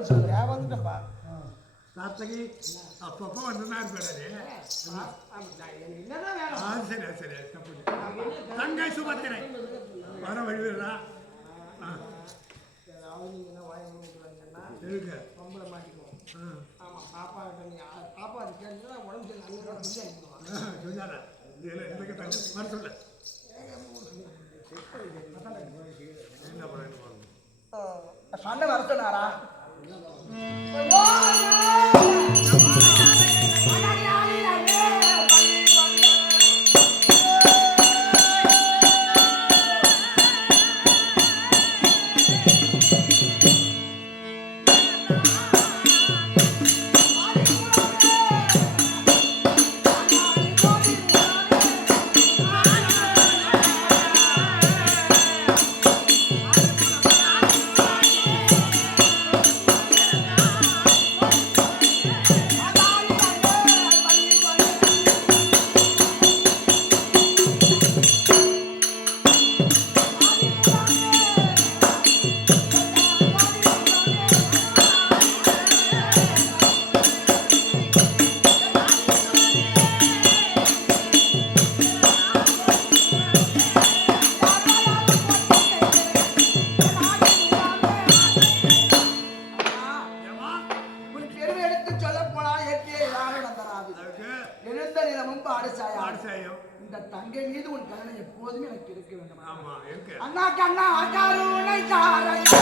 வந்துட்டப்பா சாத்தகி அப்பப்போ வந்துதான் இருப்பாரு. சரி சரி தங்கை சுபத்திரை வர வழிவிடா இருக்கு பொம்பளை மாட்டிக்குவோம். ஆமா பாப்பா பாப்பா அது கேட்டு உடம்பு சொன்னாரா வர சொல்ல சண்டை வர சொன்னாரா? தங்கை மீது உன் கருணை எப்போதுமே எனக்கு இருக்க வேண்டும். அண்ணா கண்ணா கருணை தாரையா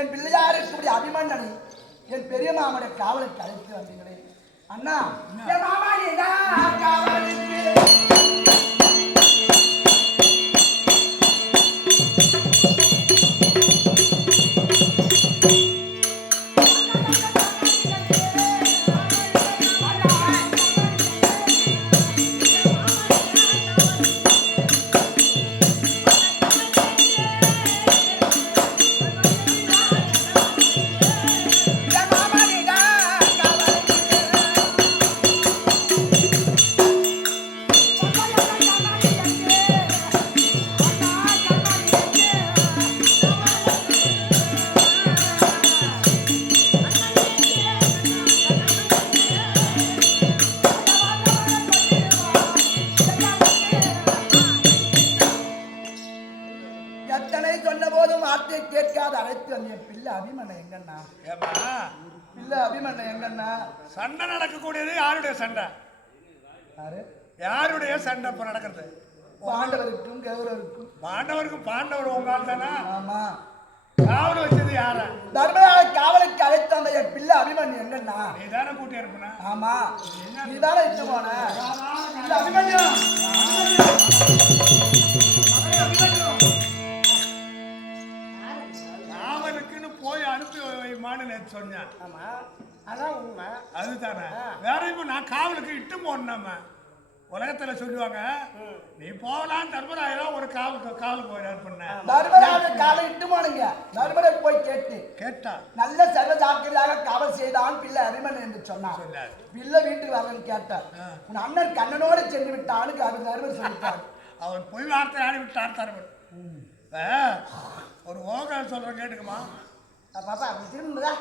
என் பிள்ளையாருக்கு அபிமன்னனை என் பெரிய மாமனுடைய காவலுக்கு அழைத்து வந்தீங்களே அண்ணா சண்டை நடக்கக்கூடியது யாருடைய சண்டை? யாருடைய சண்டை இப்ப நடக்கிறது? பாண்டவருக்கும் கௌரவருக்கும். பாண்டவர் உங்களால் தானே? ஆமா. காவல் வச்சது யார? தர்மராஜ காவலுக்கு அழைத்து வந்த என் பிள்ளை அபிமன்யு எங்கன்னா? நீ தானே கூட்டி இருப்பன? ஆமா. நீ தானே இட்டு போன? இல்ல அபிமன்யு. காவலுக்குன்னு போய் அனுப்பி வைமான்னு நேற்று சொன்னேன். ஆமா. அதான் உண்மை. அதுதானே. வேற இப்ப நான் காவலுக்கு இட்டு போனோம். உலகத்துல சொல்லுவாங்க நீ போகலாம் தர்மராஜா ஒரு காவலுக்கு போயிடாரு பண்ண. தர்மராஜ காலை இட்டு போனுங்க. தர்மராஜ் போய் கேட்டா நல்ல சர்வ ஜாக்கிரதையாக காவல் செய்தான் பிள்ளை அரிமன் என்று சொன்னார். பிள்ளை வீட்டுக்கு வரலன்னு கேட்டார். உன் அண்ணன் கண்ணனோடு சென்று விட்டான்னு அது அருமன் சொல்லிட்டார். அவன் பொய் வார்த்தை ஆடி விட்டார் தருவன். ஒரு ஓகால் சொல்ற கேட்டுக்குமா பாப்பா திரும்புதா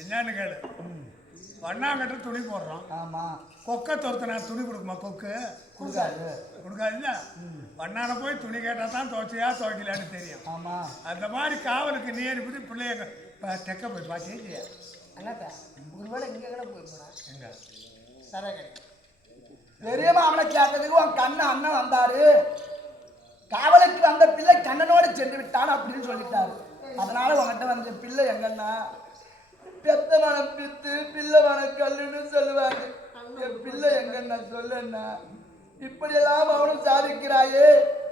என்னன்னு கேளு. வண்ணாங்கட்ட துணி போடுறோம். ஆமா கொக்கை துரத்தினா துணி கொடுக்குமா? கொக்கு கொடுக்காதுல்ல. வண்ணான போய் துணி கேட்டா தான் துவைச்சியா துவைக்கலான்னு தெரியும். ஆமா அந்த மாதிரி காவலுக்கு நீ அனுப்பி பிள்ளைய தெக்க போய் பாத்தியா? ஒருவேளை இங்க போயிருப்பா எங்க சரி பெரியம்மா அவனை கேட்டதுக்கு உன் கண்ணன் அண்ணன் வந்தாரு, காவலுக்கு வந்த பிள்ளை கண்ணனோடு சென்று விட்டான் அப்படின்னு சொல்லிட்டாரு. அதனால உங்ககிட்ட வந்த பிள்ளை எங்கன்னா பெத்த மனம் பித்து பிள்ளை மன கல்லுன்னு சொல்லுவாங்க. என் பிள்ளை எங்கன்னா சொல்லுன்னா இப்படியெல்லாம் அவனும் சாதிக்கிறாயே,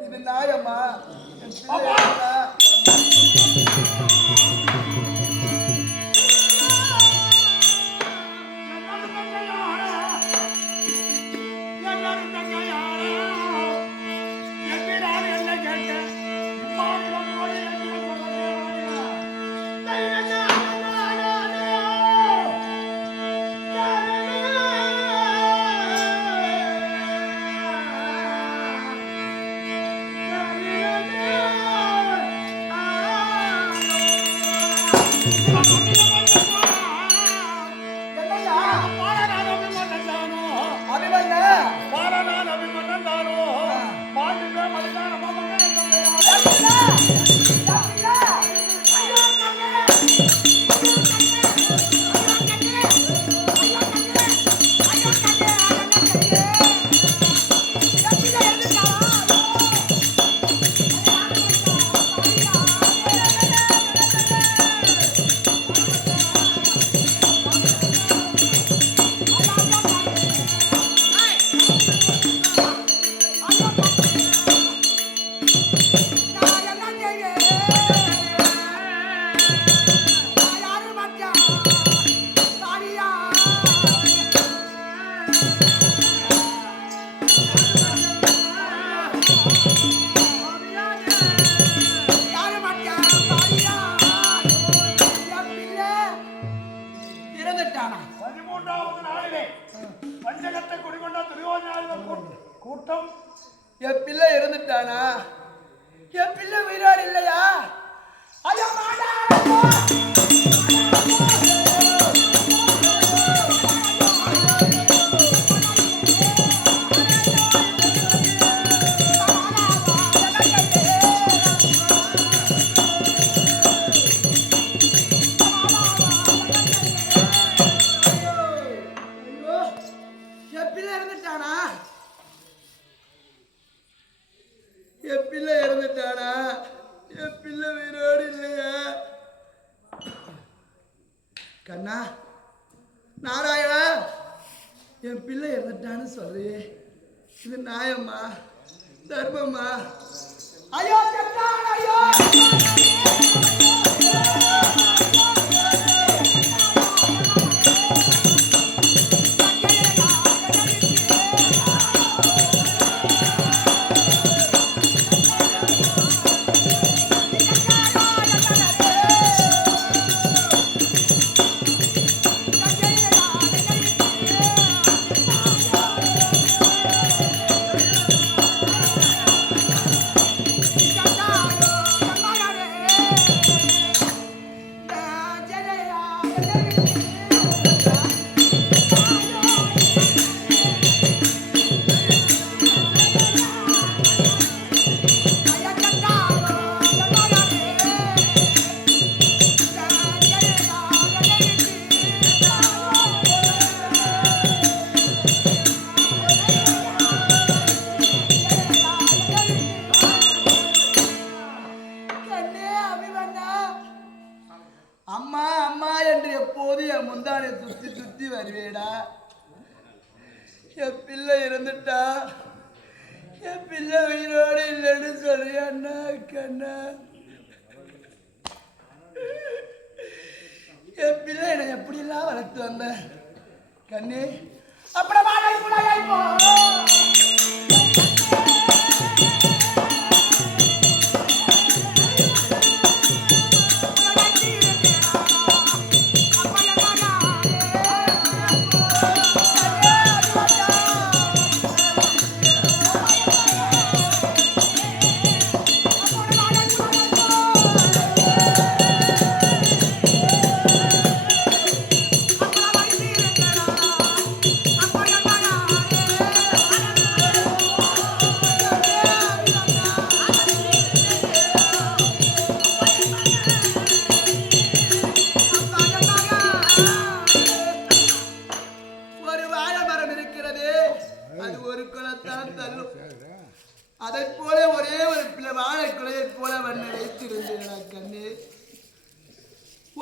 இது நியாயமா? என் பிள்ளை கூட்டம் என் பிள்ளை இறந்துட்டானா? என் பிள்ளை உயிரோடு இல்லையா? ஐயோ கண்ணா நாராயணா, என் பிள்ளை இறந்துட்டான்னு சொல்றே, இது நியாயமா தர்மமா? ஐயோ ஐயோ அம்மா அம்மா என்று எப்போது என் முந்தானை சுத்தி சுத்தி வருவேடா. என் பிள்ளை இறந்துட்டா, என் பிள்ளை உயிரோடு இல்லைன்னு சொல்றியாண்ணா கண்ணா? என் பிள்ளை என்னை எப்படிலாம் வளர்த்து வந்த கண்ணே, அப்புறமா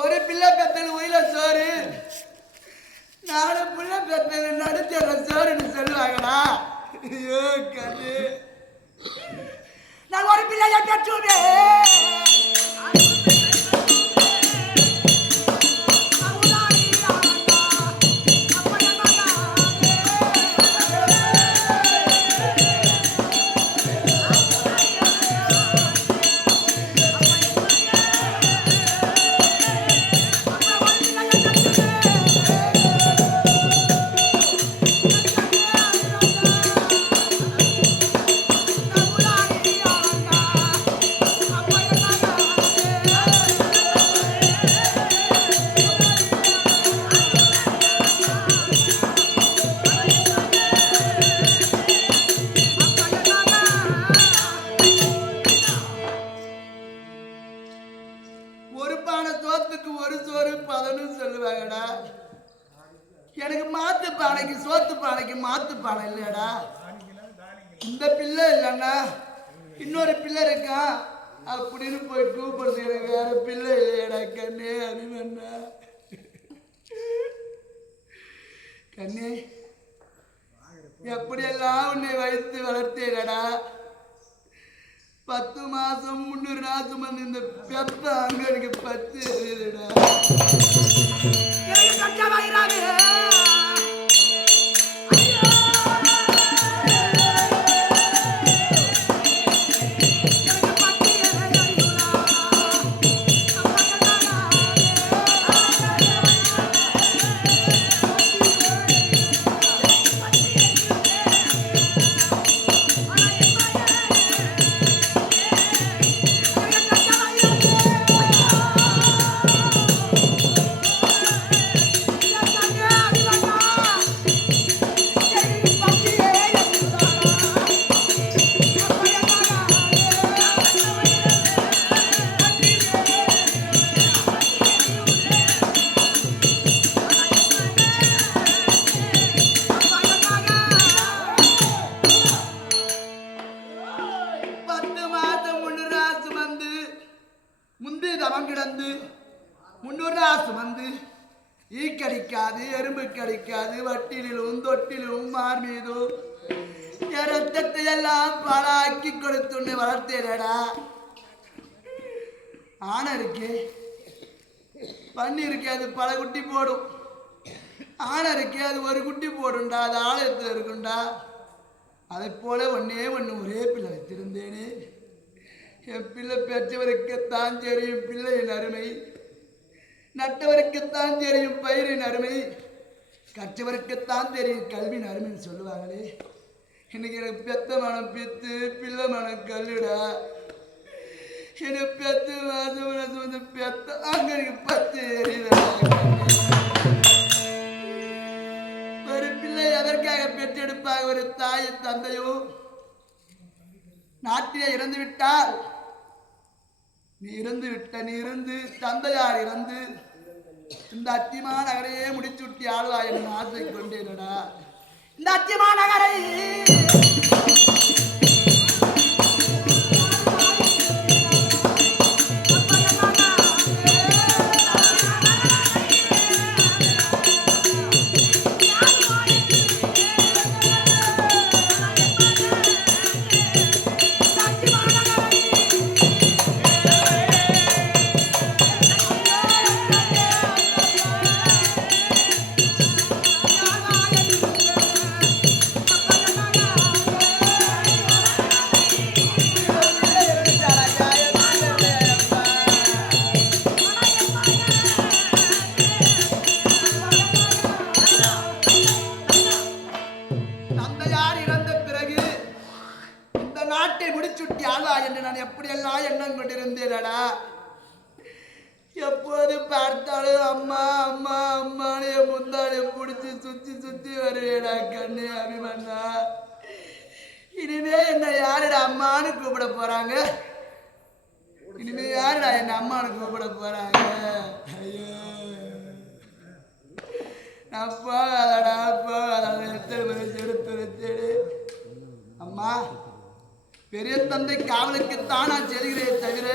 ஒரு பிள்ளை பெத்தது உயில சோறு, 4 பிள்ளை பெத்தது நடுத்தர சோறுன்னு சொல்லுவாங்கடா. ஐயோ கண்ணு, நான் ஒரு பிள்ளைய பெற்றுவேன். ஒரு பானை சோத்துக்கு ஒரு சோறு பதன்னு சொல்லுவாங்கடா. எனக்கு மாத்து பானைக்கு சோத்து பானைக்கு மாத்து பானை இல்லையடா. இந்த பிள்ளை இல்லைன்னா இன்னொரு பிள்ளை இருக்கான் அப்படின்னு போய் கூப்பிடுறது. எனக்கு வேற பிள்ளை இல்லையடா கண்ணே. அபிமன்னா கண்ணே, எப்படியெல்லாம் உன்னை வைத்து வளர்த்தேடா. 10 மாசம் 300 நாசம் வந்து இந்த பெத்த அங்க எனக்கு 10 எறியுதுடா. எனக்கு கஷ்டமாயிராது. கிடந்து 300 சுமந்து ஈ கடிக்காது, எறும்பு கடிக்காது, வட்டிலும் தொட்டிலும் மார் மீதும் ரத்தத்தை எல்லாம் பாலாக்கி கொடுத்துன்னு வளர்த்தேடா. ஆனை இருக்கு, பண்ணி இருக்கு, அது பல குட்டி போடும். ஆனை இருக்கு, அது ஒரு குட்டி போடும்டா, அது ஆலயத்தில் இருக்குண்டா. அதை போல ஒன்னே ஒரே பிள்ளை வச்சிருந்தேனே. என் பிள்ளை பெற்றவருக்குத்தான் தெரியும் பிள்ளையின் அருமை, நட்டவருக்குத்தான் தெரியும் பயிரின் அருமை, கற்றவருக்குத்தான் தெரியும் கல்வியின் அருமைன்னு சொல்லுவாங்களே. இன்னைக்கு எனக்கு பெத்த மனம் பித்து, பிள்ளை மனம் கல்லுடா. எனக்கு 10 மாதம் வந்து பெத்த அங்க எனக்கு 10 எறிதா. ஒரு பிள்ளை எதற்காக பெற்றெடுப்பாக? ஒரு தாய் தந்தையோ நாட்டிலே இறந்து விட்டால், நீ இருந்து தந்தையார் இறந்து இந்த அத்திமா நகரையே முடிச்சுட்டி ஆழ்வா என்று ஆசை கொண்டேனடா. இந்த அத்திமா நகரை முடிச்சுட்டி ஆளா என்று நான் எப்படியெல்லாம் எண்ணம் கொண்டிருந்தேனடா. எப்போது பார்த்தாலும் அம்மா அம்மா அம்மானு என் முந்தானை பிடிச்சி சுத்தி வருவேடா கண்ணு அபிமன்னா. இனிமே என்ன யாருடா அம்மானு கூப்பிட போறாங்க? இனிமே யாருடா என்ன அம்மானு கூப்பிட போறாங்க? ஐயோ, நான் போகாதடா எத்தனை வயசு எடுத்து வச்சேடு. அம்மா, பெரிய தந்தை காவலுக்குத்தான் நான் செல்கிறேன் தவிர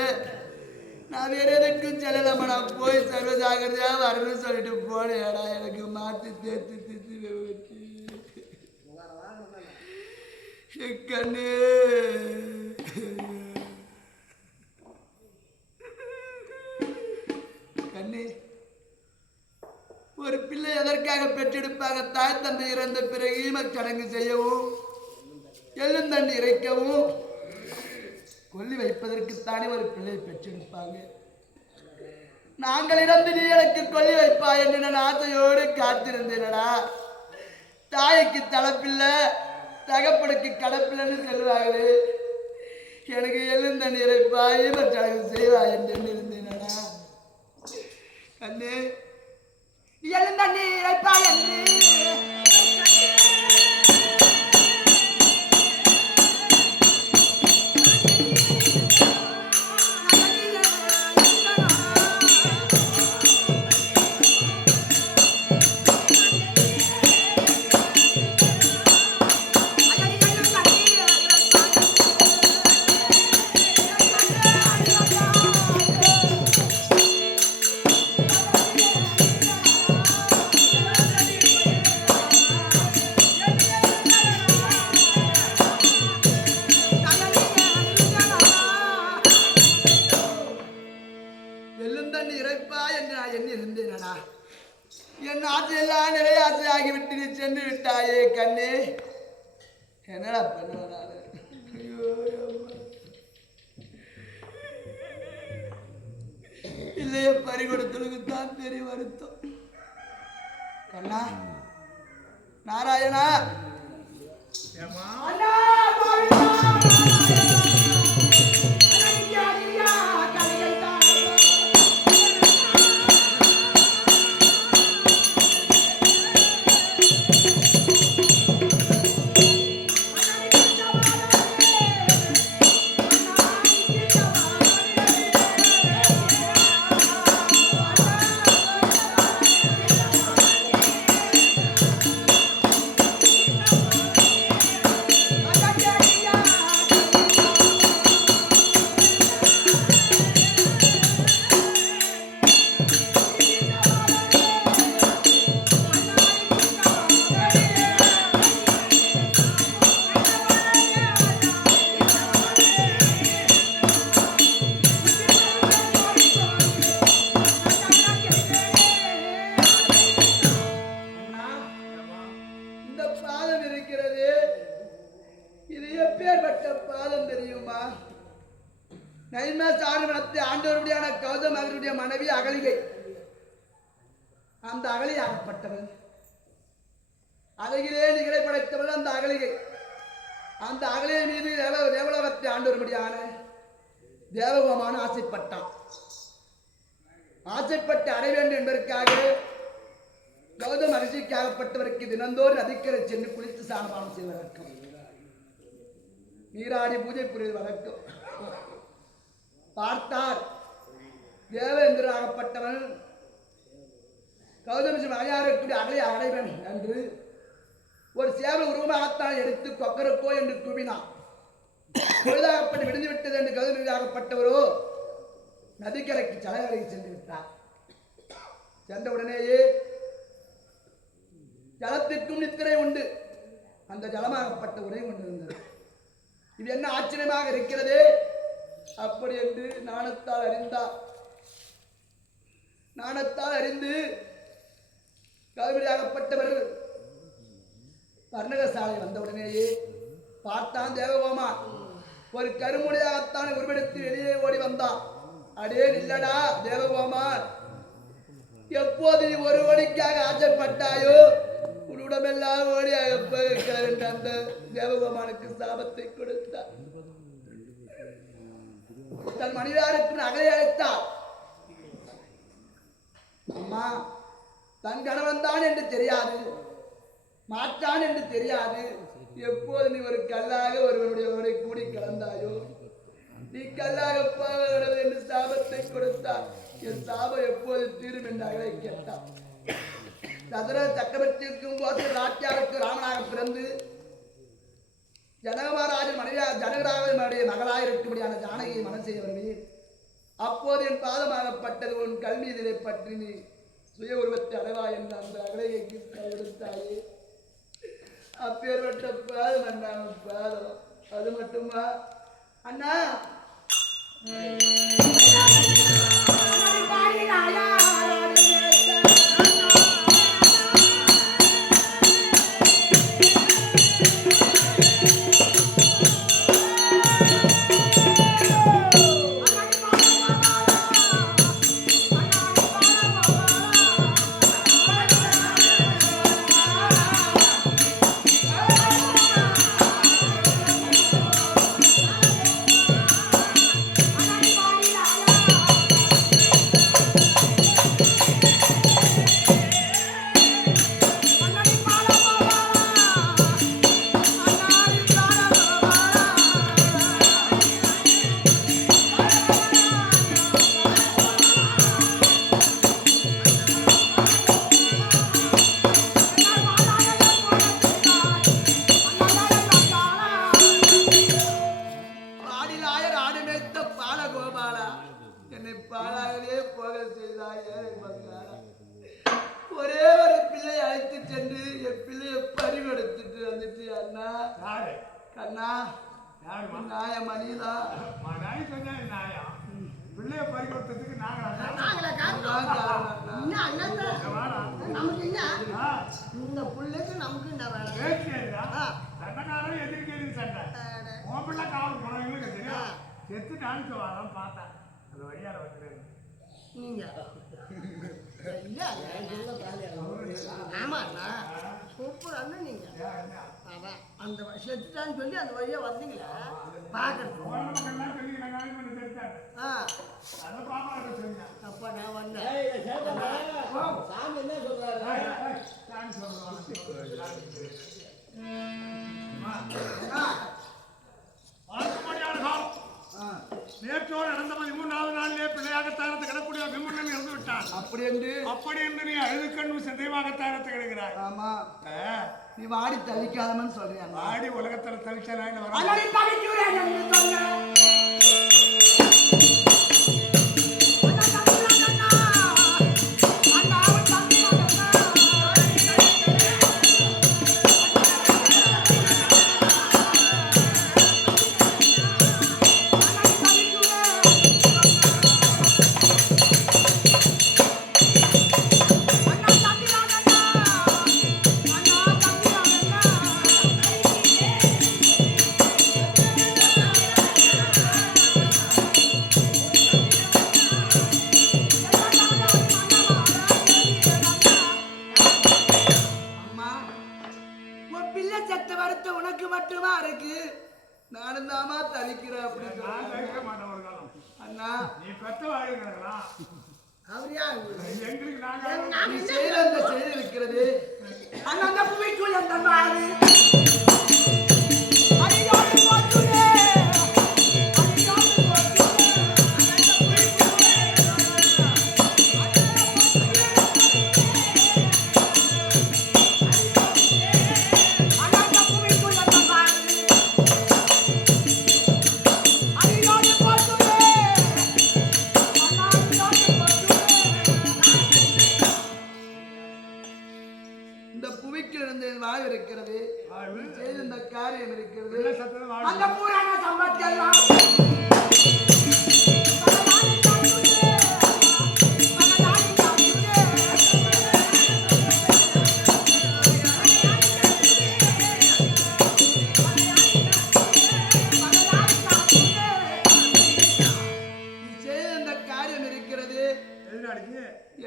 நான் வேற எதுக்கும் செல்லலாமா, நான் போய் சர்வ ஜாகிரதையா வரணும்னு சொல்லிட்டு போனேடா. எனக்கு மாத்தி தேத்து தேத்து வச்சு கண்ணு கண்ணு. ஒரு பிள்ளை எதற்காக பெற்றெடுப்பாங்க? தாய் தந்தை இறந்த பிறகு ஈமச்சடங்கு செய்யவும், எள்ளுந்தண்ணி இறைக்கவும், கொல்லி வைப்பதற்குத்தானே ஒரு பிள்ளையை பெற்றெடுப்பாங்க. நாங்கள் இறந்து நீ எனக்கு கொல்லி வைப்பா என்று நான் ஆசையோடு காத்திருந்தேனடா. தாய்க்கு தலைப்பில்லை, தகப்பனுக்கு கடப்பில்லைன்னு சொல்லுவாங்களே. எனக்கு எள்ளுந்தண்ணி இறைப்பா, ஈமச்சடங்கு செய்வா என்று இருந்தேனடா. கண்ணு, எழுந்தண்ணி இறைப்பா என்று எழுந்தண்ணி இறைப்பா என்று நான் எண்ணி இருந்தேனடா. என் ஆசையெல்லாம் நிறைய ஆசையாகிவிட்டு நீ சென்று விட்டாயே கண்ணே. என்னடா பண்ணுவனால? இல்லையே, பறி கொடுத்தலுக்கு தான் பெரிய வருத்தம். கண்ணா, நாராயணா, அண்ணா, ஆண்டவருடையான கௌதம் அவருடைய மனைவி அகலிகை. அந்த அகலி ஆகப்பட்டவள், அழகிலே நிகழை படைத்தவள் அந்த அகலிகை. அந்த அகலியை மீது தேவலோகத்தை ஆண்டவருடையான தேவகோமான ஆசைப்பட்டான். ஆசைப்பட்டு அடைய வேண்டும் என்பதற்காக கௌதம் அரிசிக்காகப்பட்டவருக்கு தினந்தோறும் நதிக்கரை சென்று குளித்து சாணபானம் செய்வது வழக்கம், நீராடி பூஜை புரிவது வழக்கம். பார்த்தார், தேவேந்திராகப்பட்டவன் கௌதமி மகையாரக்கூடிய அகலை அடைவன் என்று ஒரு சேவல் உருவமாகத்தான் எடுத்து கொக்கரக்கோ என்று கூவினான். பொழுதாகப்பட்டு விடுந்து விட்டது என்று கௌதமியாகப்பட்டவரோ நதிக்கரைக்கு ஜலகரைக்கு சென்று விட்டார். சென்ற உடனேயே ஜலத்திற்கும் நித்திரை உண்டு. அந்த ஜலமாகப்பட்ட உரை கொண்டிருந்தது. இது என்ன ஆச்சரியமாக இருக்கிறது அப்படி என்று நாணத்தால் அறிந்தார். நாணத்தால் அறிந்து கௌதமியாகப்பட்டவர் வர்ணகசாலை வந்தவுடனேயே பார்த்தான் தேவகோமா ஒரு கருமுனையாகத்தான் உருவெடுத்து வெளியே ஓடி வந்தான். அடே நில்லடா தேவகோமா, எப்போது நீ ஒரு ஓடிக்காக ஆசைப்பட்டாயோ உன்னுடமெல்லாம் ஓடியாக போயிருக்கிறார் என்று அந்த தேவகோமானுக்கு சாபத்தை கொடுத்தார். தன் மனிதருக்கு அகலை அழைத்தார். அம்மா, தன் கணவன் தான் என்று தெரியாது, மாற்றான் என்று தெரியாது, எப்போது நீ ஒரு கல்லாக ஒருவனுடைய கூடி கலந்தாயோ நீ கல்லாக போவது என்று சாபத்தை கொடுத்தார். என் சாபம் எப்போது தீரும் என்று அகலை கேட்டார். தசரத சக்கரவர்த்திக்கும் போது ராஜ்யாவுக்கு ராமனாக பிறந்து ஜனகமகாராஜன் மனைவியாக ஜனகராஜனுடைய மகளாக இருக்கும்படியான ஜானகியை மனம் செய்தவர்கள் அப்போது என் பாதமாகப்பட்டது உன் கல்வியிலே பற்றி நீ சுய உருவத்தை அடைவா என்ற அந்த அகலைக்கு கையெடுத்தாயே. அப்பேற்பட்ட பாதம் அண்ணா பாதம். அது மட்டுமா அண்ணா ஒரே ஒரு பிள்ளை அழைத்து சென்று என் பிள்ளைய பறிவெடுத்துட்டு வந்துட்டு அண்ணா கண்ணா நாய மணிதா பிள்ளைய பறிவெடுத்ததுக்கு இந்த பிள்ளைக்கு நமக்கு என்ன வேலை சண்டைக்காரன் எதிர்க்கு சண்டை உன் பிள்ளை காவல் போனவங்களுக்கு தெரியும் செத்து டான்ஸ் வரான்னு பார்த்தேன் அது வழியால வைக்கிறேன் நீங்க ஆமாண்ணா சூப்பர் நீங்க அதான் அந்த செத்துட்டான்னு சொல்லி அந்த வழியா வந்தீங்களா பாக்குறது அப்ப நான் வந்தேன் சாமி என்ன சொல்றாரு நேற்றோடு நடந்த 13வது நாளிலே பிள்ளையாகத்தாரத்தை கிடக்கூடிய விமுன்னன் இறந்து விட்டான். அப்படி என்று நீ அழுது கண்ணு சந்தேகமாகத்தாரத்தை கிடக்கிறாய். ஆமா நீ வாடி தவிக்காதமன்னு சொல்றியா? வாடி உலகத்துல தவிச்சா நானும் தாமா தவிக்கிறேன் அப்படின்னு அண்ணா நீ பெத்த வாழுங்களா செய்த அந்த செயல் இருக்கிறது அண்ணா அந்த பூமிக்குள் அந்த மாறு இருக்கிறது இந்த காரியம் இருக்கிறது அந்த புராண சம்பத்தெல்லாம்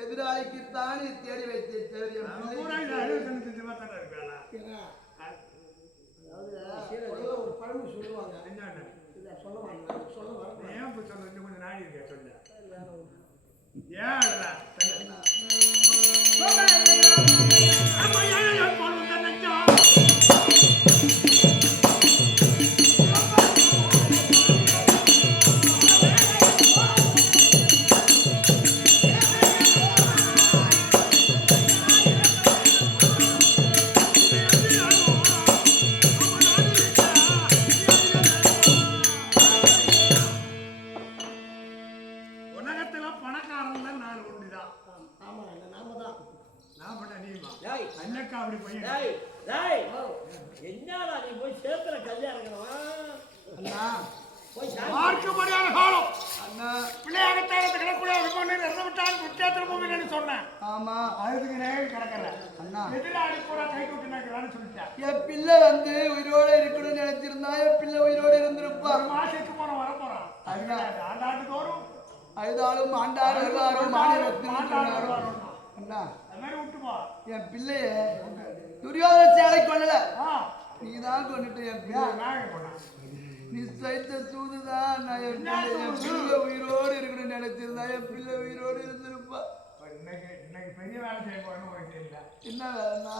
எதிராளிக்கு தானே தேடி வைத்து ஒரு பழமொழி சொல்லுவாங்க கொஞ்சம் நாடி இருக்க சொல்ல அண்ணக்கா அப்படி பையன் டேய் டேய் என்னடா நீ போய் சேத்துல கல்யாணம் இருக்கணும் அண்ணா போய் சாமி பார்க்கப்படியான காலம் அண்ணா பிள்ளையாகத்தாரத்தை கிடக்கூடிய அபிமன்னன் இறந்து விட்டான் குற்றேத்திர பூமின்னு சொன்னேன் ஆமா அதுக்கு நேரம் கிடக்கிறேன் அண்ணா எதிராளி பூரா கை விட்டுனாங்களான்னு சொல்லிட்டேன் என் பிள்ளை வந்து உயிரோட இருக்கணும்னு நினைச்சிருந்தா என் பிள்ளை உயிரோட இருந்திருப்பா ஒரு மாசத்துக்கு போன வரப்போறான் ஆண்டாண்டு தோறும் அழுதாலும் ஆண்டார் வருவாரும் மாநிலத்தில் அண்ணா அது மாதிரி விட்டுப்பா என் பிள்ளைய துரியோதன சேலை கொள்ளல ஆ நீதான் கொண்டுட்டு என் பிள்ளை நாகை போனான் நீ சைத்த சூதுதான் நான் என் பிள்ளை உயிரோடு இருக்கணும்னு நினைச்சிருந்தா என் பிள்ளை உயிரோடு இருந்திருப்பா இன்னைக்கு பெரிய வேலை செய்ய போறேன்னு உனக்கு தெரியல என்ன வேலைன்னா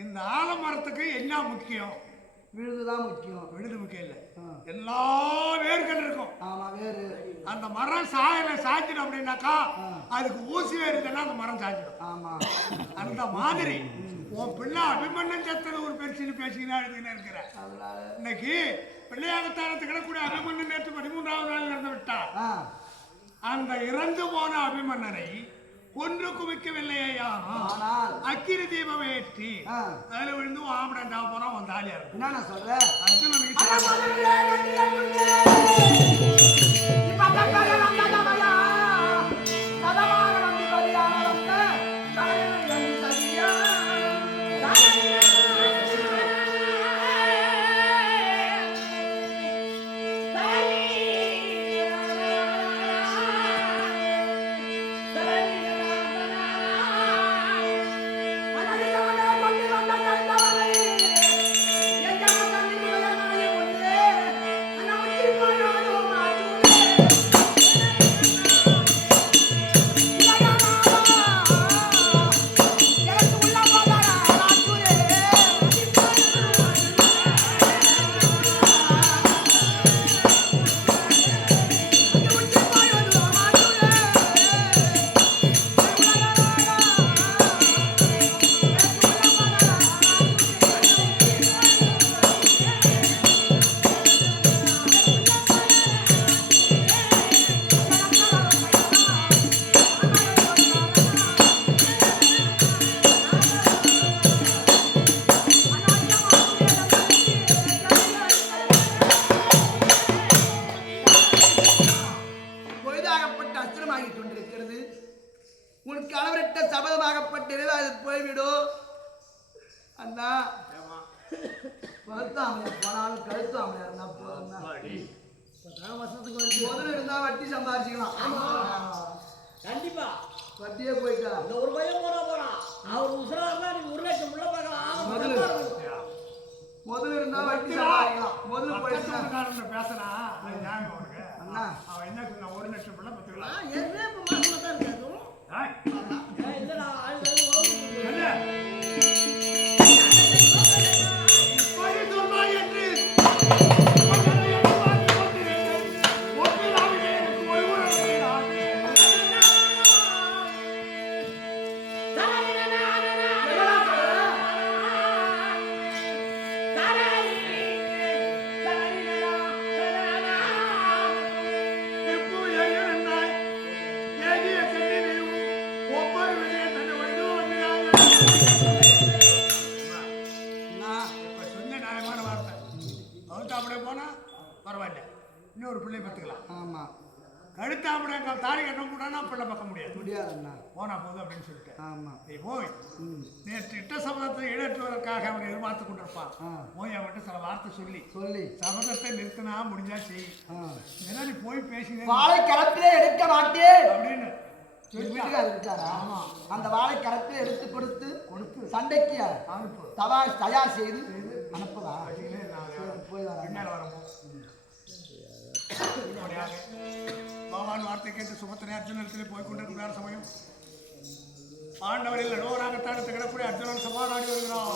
இந்த ஆலமரத்துக்கு என்ன முக்கியம்? விழுதுதான் முக்கியம். விழுது முக்கியம் இல்லை, எல்லா வேர்கள் இருக்கும். ஆமா வேறு. அந்த மரம் சாயல சாய்ச்சிடும் அப்படின்னாக்கா அதுக்கு ஊசி வேறுதுன்னா அந்த மரம் சாய்ச்சிடும். ஆமா அந்த மாதிரி உன் பிள்ளை அபிமன்னன் சத்துல ஒரு பெருசுன்னு பேசிக்கினா எழுதுன்னு இருக்கிற. இன்னைக்கு பிள்ளையாகத்தாரத்து கிடக்கூடிய அபிமன்னன் நேற்று 13வது நாள் இறந்து விட்டார். அந்த இறந்து போன அபிமன்னனை ஒன்று குவிக்கவில்லையா, அக்கினி தீபம் ஏற்றி அதுல விழுந்து ஆம்படன் போறான் வந்தாலியா இருக்கும். என்ன சொல்ற அர்ஜுனனுக்கு உனக்கு அளவரட்ட சபதமாகப்பட்டது, அது போய்விடும். அண்ணா பருத்தாமையா போனாலும் கழுத்தாமையா இருந்தா போதும். முதல்ல இருந்தா வட்டி சம்பாதிச்சுக்கலாம். கண்டிப்பா வட்டியே போயிட்டா இந்த ஒரு பையன் போறான், அவர் உசுரா இருந்தா நீ 1 லட்சம் உள்ள பார்க்கலாம். முதல்ல இருந்தா வட்டி சம்பாதிக்கலாம். முதல்ல போயிட்டா பேசினா அண்ணா அவன் என்ன சொன்ன 1 லட்சம் பிள்ளை பத்துக்கலாம். இல்லடா கழுத்தாமட தாலி கட்ட கூடாதுன்னா பிள்ளை பார்க்க முடியாது. முடியாது அண்ணா. போனா போதும் அப்படின்னு சொல்லிட்டேன். ஆமா. நீ போய் நேற்று இட்ட சபதத்தை ஈடேற்றுவதற்காக அவன் எதிர்பார்த்து கொண்டிருப்பான். போய் அவன்கிட்ட சில வார்த்தை சொல்லி சபதத்தை நிறுத்தினா முடிஞ்சா செய். ஏன்னா நீ போய் பேசினேன் வாழை கலப்பிலே எடுக்க மாட்டேன் அப்படின்னு அந்த வாழை கலப்பிலே எடுத்து கொடுத்து சண்டைக்கு தயார் செய்து அனுப்பதா? போய் பகவான் வார்த்தை கேட்டு சுபத்திரை அர்ஜுனத்திலே போய் கொண்டிருக்கிறார். சமயம் பாண்டவரில் நடுவராகத்தானத்தை கிடக்கூடிய அர்ஜுனன் சமாதானி வருகிறான்.